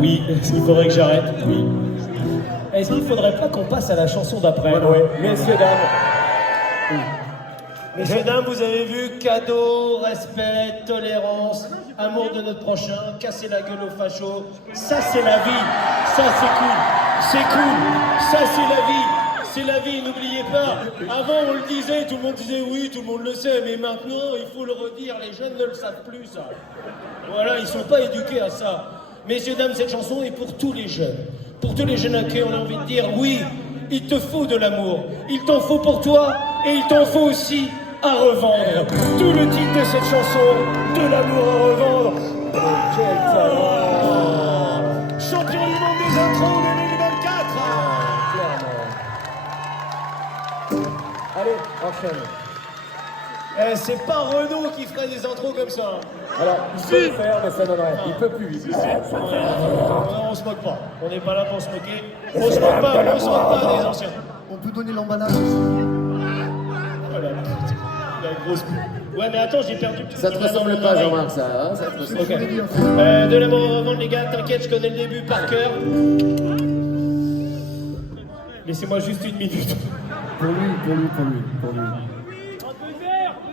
Oui, est-ce qu'il faudrait que j'arrête? Oui. Est-ce qu'il faudrait pas qu'on passe à la chanson d'après? Oui. Messieurs, dames. Messieurs, dames, vous avez vu, cadeau, respect, tolérance, amour de notre prochain, casser la gueule aux fachos, ça c'est la vie, ça c'est cool, ça c'est la vie. C'est la vie, n'oubliez pas. Avant, on le disait, tout le monde disait oui, tout le monde le sait, mais maintenant, il faut le redire, les jeunes ne le savent plus, ça. Voilà, ils sont pas éduqués à ça. Messieurs, dames, cette chanson est pour tous les jeunes. Pour tous les jeunes à qui on a envie de dire oui, il te faut de l'amour. Il t'en faut pour toi, et il t'en faut aussi à revendre. Tout le titre de cette chanson, de l'amour à revendre. Quel talent! Champion du monde des intros 2024. Allez, enchaîne. C'est pas Renaud qui ferait des intros comme ça. Alors, il peut le faire, mais ça donnerait. Il peut plus vite. On se moque pas. On n'est pas là pour se moquer. On se moque pas des anciens. On peut donner l'emballage aussi. Voilà. La grosse pub. Ouais, mais attends, j'ai perdu. Ça te ressemble pas, Jean-Marc, ça, hein, ça te ressemble. Ok. De l'amour à revendre, les gars, t'inquiète, je connais le début par cœur. Laissez-moi juste une minute. Pour lui.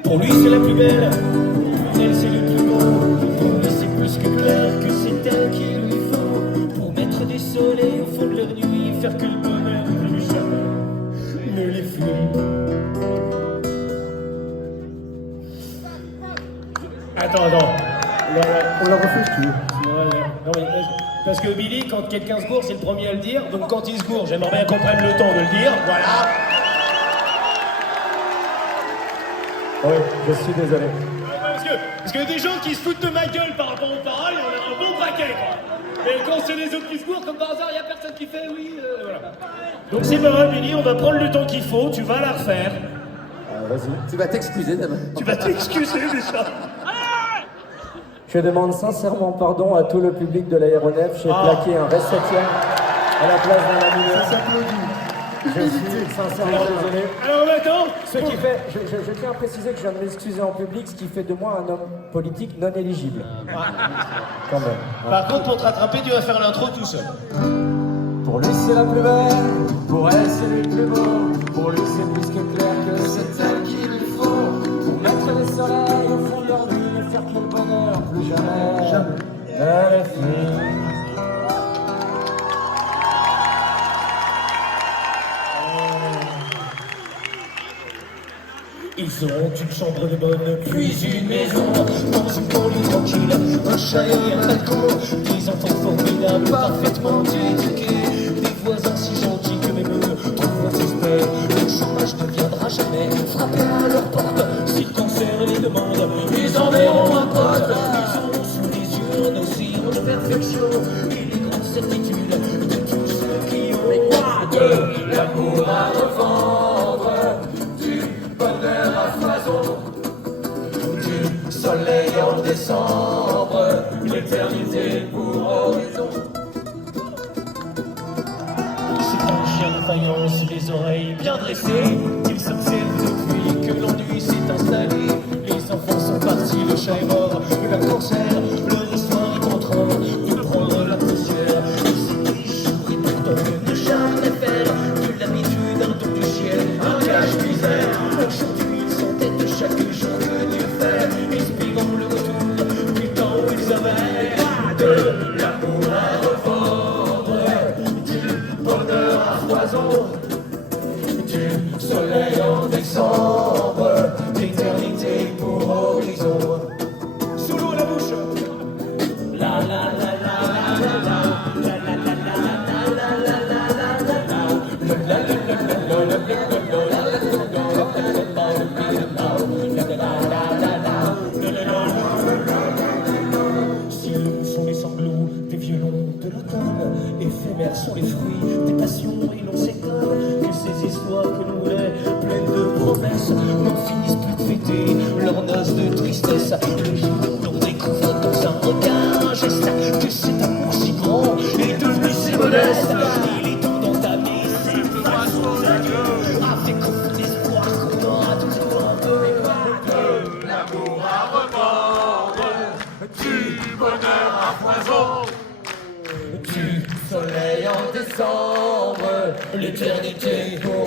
Pour lui, c'est la plus belle. Pour elle, c'est le plus beau. Mais c'est plus que clair que c'est elle qu'il lui faut. Pour mettre du soleil au fond de leur nuit, faire que le bonheur plus jamais ne les fuit. Attends. On la refait si tu veux. Non, mais, parce que Billy, quand quelqu'un se gourre, c'est le premier à le dire. Donc quand il se gourre, j'aimerais bien qu'on prenne le temps de le dire. Voilà. Oui, je suis désolé. Parce que des gens qui se foutent de ma gueule par rapport aux paroles, on a un bon paquet, quoi. Et quand c'est les autres qui se gourent, comme par hasard, il n'y a personne qui fait oui, voilà. Donc c'est pas grave, Billy, on va prendre le temps qu'il faut, tu vas la refaire. Vas-y. Tu vas t'excuser demain. Tu vas t'excuser déjà. Je demande sincèrement pardon à tout le public de l'aéronef. J'ai plaqué un réceptième à la place d'un ami. Ça s'applaudit. Je suis sincèrement désolé. Alors maintenant, Ce qui fait, je tiens à préciser que je viens de m'excuser en public, ce qui fait de moi un homme politique non éligible. Quand même. par contre, pour te rattraper, tu vas faire l'intro tout seul. Pour lui c'est la plus belle, pour elle c'est lui le plus beau. Pour lui c'est plus que clair que c'est elle qu'il lui faut. Pour mettre les soleils au fond de leur nuit et faire que le bonheur plus jamais ne les fuit. Ils auront une chambre de bonne, puis une maison, dans une banlieue tranquille, un chat et un balcon, des enfants formidables, parfaitement éduqués, des voisins si gentils que même eux trouveront suspect. Le chômage ne viendra jamais frapper à leur porte, si le cancer les demande, ils enverront un pote. Ils auront sous les yeux un océan de perfection, et les grandes certitudes de tous ceux qui ont de l'amour à revendre. Bonheur à foison, du soleil en décembre, l'éternité pour horizon. C'est un chien de faïence, les oreilles bien dressées, il s'observe depuis que l'ennui s'est installé. Les enfants sont partis, le chat est mort, le cancer, leur histoire est contraint de prendre la poussière. Il s'est échoué pourtant ne jamais faire de l'habitude un don du ciel, un cache-misère. Aujourd'hui, ils s'entêtent chaque jour que Dieu fait, espérant le retour du temps où ils avaient de l'amour à revendre, du bonheur à foison, du soleil en décembre, l'éternité pour horizon. Sous l'eau à la bouche. La la la la la la la la la la la Si nous sont les sanglots des violons de l'automne, éphémères sont les fruits des passions et l'on s'étonne que ces histoires que l'on voulait, pleines de promesses, n'en finissent plus de fêter leurs noces de tristesse. Le jour où l'on découvre dans un regard un geste que cet amour si grand est devenu si modeste. Il est temps d'entamer ces façons adieux avec aucun espoir qu'on aura toujours un peu de l'amour à revendre, du bonheur à foison, soleil en décembre, l'éternité pour